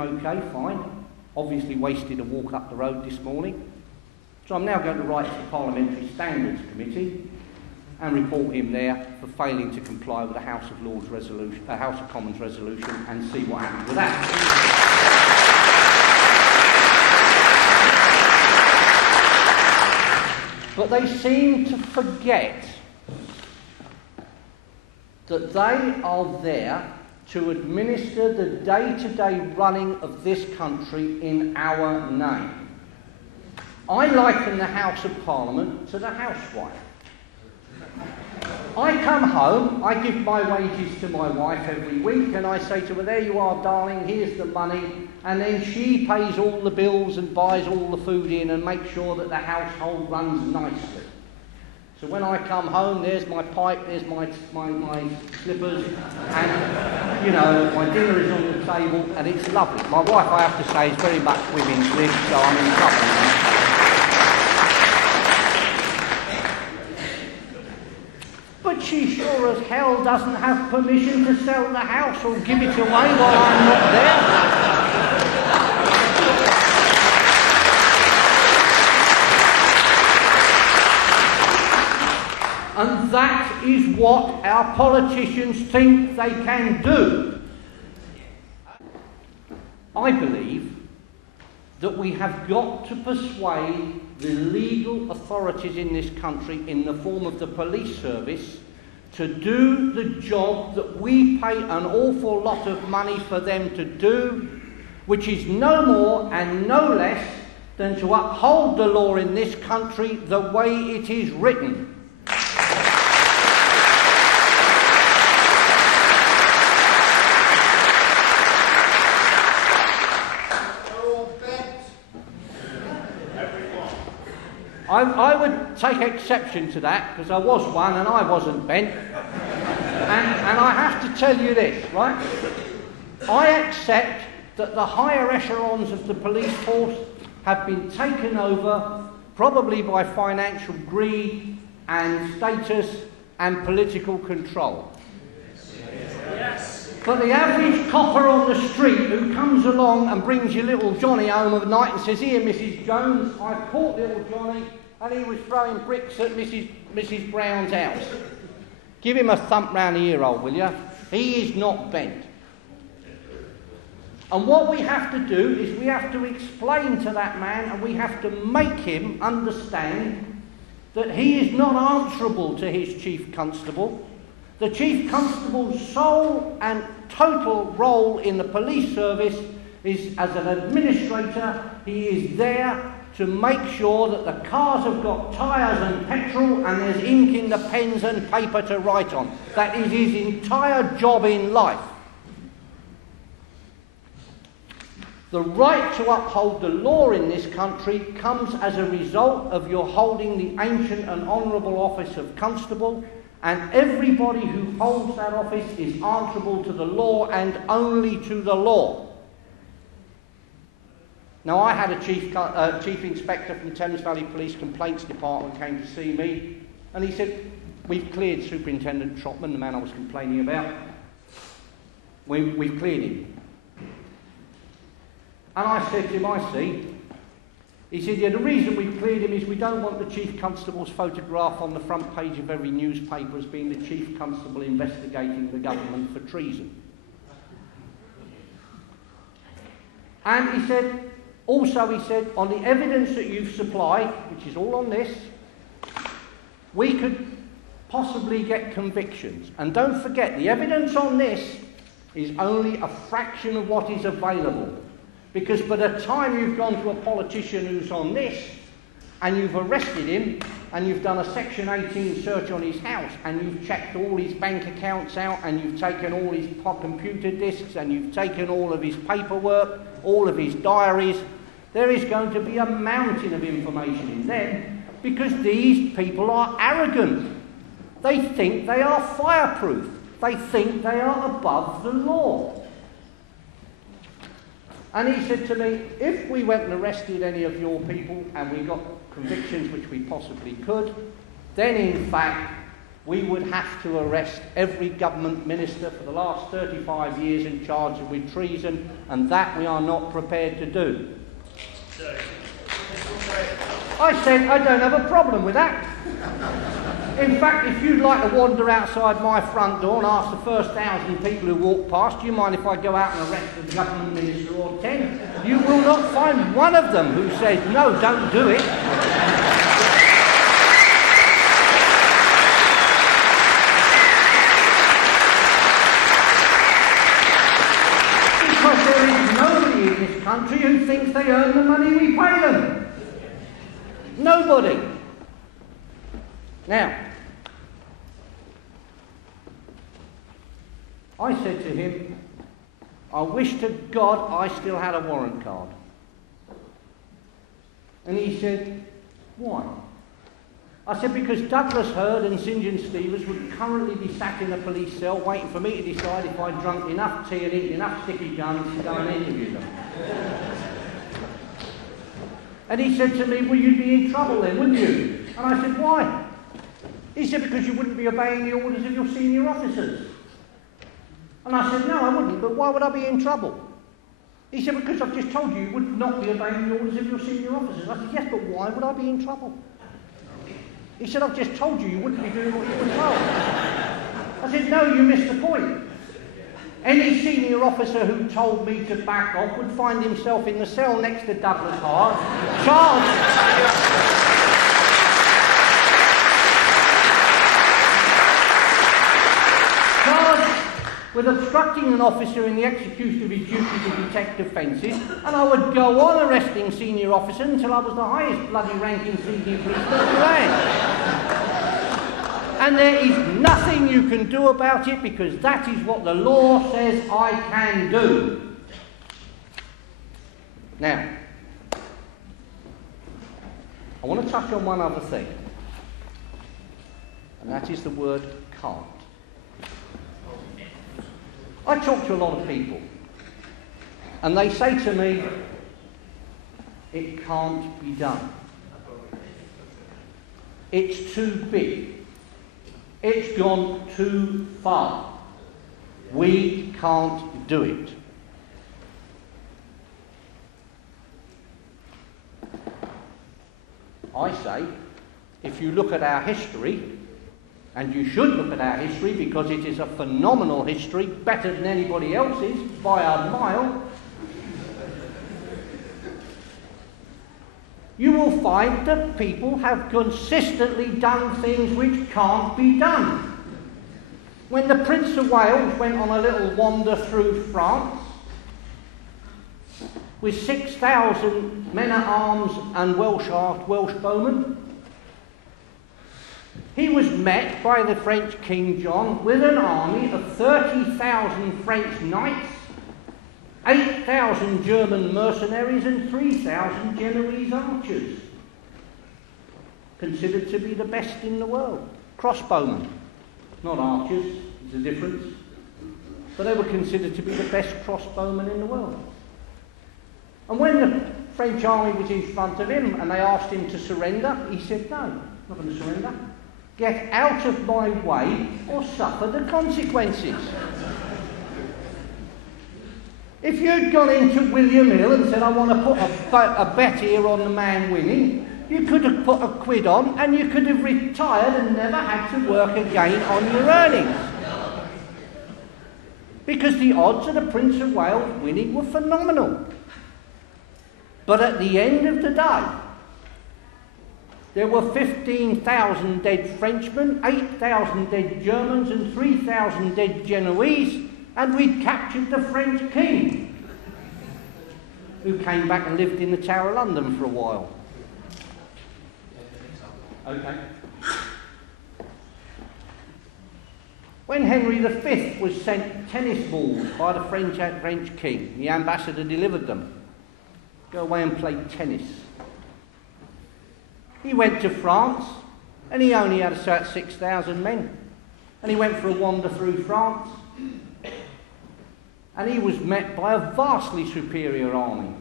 Okay, fine. Obviously wasted a walk up the road this morning. So I'm now going to write to the Parliamentary Standards Committee and report him there for failing to comply with the House of Lords resolution, House of Commons resolution, and see what happens with that. But they seem to forget that they are there to administer the day-to-day running of this country in our name. I liken the House of Parliament to the housewife. I come home, I give my wages to my wife every week, and I say to her, there you are, darling, here's the money, and then she pays all the bills and buys all the food in and makes sure that the household runs nicely. So when I come home, there's my pipe, there's my slippers, and, you know, my dinner is on the table, and it's lovely. My wife, I have to say, is very much women's lib, so I'm in trouble now. But she sure as hell doesn't have permission to sell the house or give it away while I'm not there. And that is what our politicians think they can do. I believe that we have got to persuade the legal authorities in this country, in the form of the police service, to do the job that we pay an awful lot of money for them to do, which is no more and no less than to uphold the law in this country the way it is written. I would take exception to that, because I was one and I wasn't bent. And I have to tell you this, right? I accept that the higher echelons of the police force have been taken over, probably by financial greed and status and political control. Yes. But the average copper on the street who comes along and brings your little Johnny home of the night and says, here, Mrs. Jones, I caught little Johnny, and he was throwing bricks at Mrs. Brown's house. Give him a thump round the ear hole, will you? He is not bent. And what we have to do is we have to explain to that man, and we have to make him understand that he is not answerable to his chief constable. The chief constable's sole and total role in the police service is as an administrator. He is there to make sure that the cars have got tyres and petrol and there's ink in the pens and paper to write on. That is his entire job in life. The right to uphold the law in this country comes as a result of your holding the ancient and honourable office of constable, and everybody who holds that office is answerable to the law and only to the law. Now, I had a chief inspector from Thames Valley Police Complaints Department came to see me, and he said, we've cleared Superintendent Trotman, the man I was complaining about. We've cleared him. And I said to him, I see. He said, yeah, the reason we've cleared him is we don't want the Chief Constable's photograph on the front page of every newspaper as being the Chief Constable investigating the government for treason. And he said, also, he said, on the evidence that you've supplied, which is all on this, we could possibly get convictions. And don't forget, the evidence on this is only a fraction of what is available. Because by the time you've gone to a politician who's on this, and you've arrested him, and you've done a Section 18 search on his house, and you've checked all his bank accounts out, and you've taken all his computer disks, and you've taken all of his paperwork, all of his diaries, there is going to be a mountain of information in them, because these people are arrogant. They think they are fireproof. They think they are above the law. And he said to me, if we went and arrested any of your people and we got convictions, which we possibly could, then in fact we would have to arrest every government minister for the last 35 years in charge with treason, and that we are not prepared to do. I said, I don't have a problem with that. In fact, if you'd like to wander outside my front door and ask the first 1,000 people who walk past, do you mind if I go out and arrest a government minister or 10? You will not find one of them who says, no, don't do it. Because there is nobody in this country who thinks they earn the money we pay them. Nobody. Now, I said to him, I wish to God I still had a warrant card. And he said, why? I said, because Douglas Hurd and St John Stevens would currently be sat in a police cell waiting for me to decide if I'd drunk enough tea and eaten enough sticky guns to go and interview them. And he said to me, well, you'd be in trouble then, wouldn't you? And I said, why? He said, because you wouldn't be obeying the orders of your senior officers. And I said, no, I wouldn't, but why would I be in trouble? He said, because I've just told you you would not be obeying the orders of your senior officers. I said, yes, but why would I be in trouble? He said, I've just told you you wouldn't be doing what you were told. I said, no, you missed the point. Any senior officer who told me to back off would find himself in the cell next to Douglas Hurd, charged with obstructing an officer in the execution of his duty to detect offences, and I would go on arresting senior officers until I was the highest bloody ranking senior policeman in the land. And there is nothing you can do about it, because that is what the law says I can do. Now, I want to touch on one other thing, and that is the word can't. I talk to a lot of people, and they say to me, it can't be done. It's too big. It's gone too far. We can't do it. I say, if you look at our history, and you should look at our history because it is a phenomenal history, better than anybody else's by a mile, you will find that people have consistently done things which can't be done. When the Prince of Wales went on a little wander through France with 6,000 men-at-arms and Welsh bowmen, he was met by the French King John with an army of 30,000 French knights, 8,000 German mercenaries and 3,000 Genoese archers, considered to be the best in the world. Crossbowmen, not archers, there's a difference, but they were considered to be the best crossbowmen in the world. And when the French army was in front of him and they asked him to surrender, he said, no, I'm not going to surrender. Get out of my way or suffer the consequences. If you'd gone into William Hill and said, I want to put a bet here on the man winning, you could have put a quid on and you could have retired and never had to work again on your earnings. Because the odds of the Prince of Wales winning were phenomenal. But at the end of the day, there were 15,000 dead Frenchmen, 8,000 dead Germans and 3,000 dead Genoese, and we'd captured the French king, who came back and lived in the Tower of London for a while. Okay. When Henry V was sent tennis balls by the French king, the ambassador delivered them. Go away and play tennis. He went to France, and he only had about 6,000 men. And he went for a wander through France, and he was met by a vastly superior army.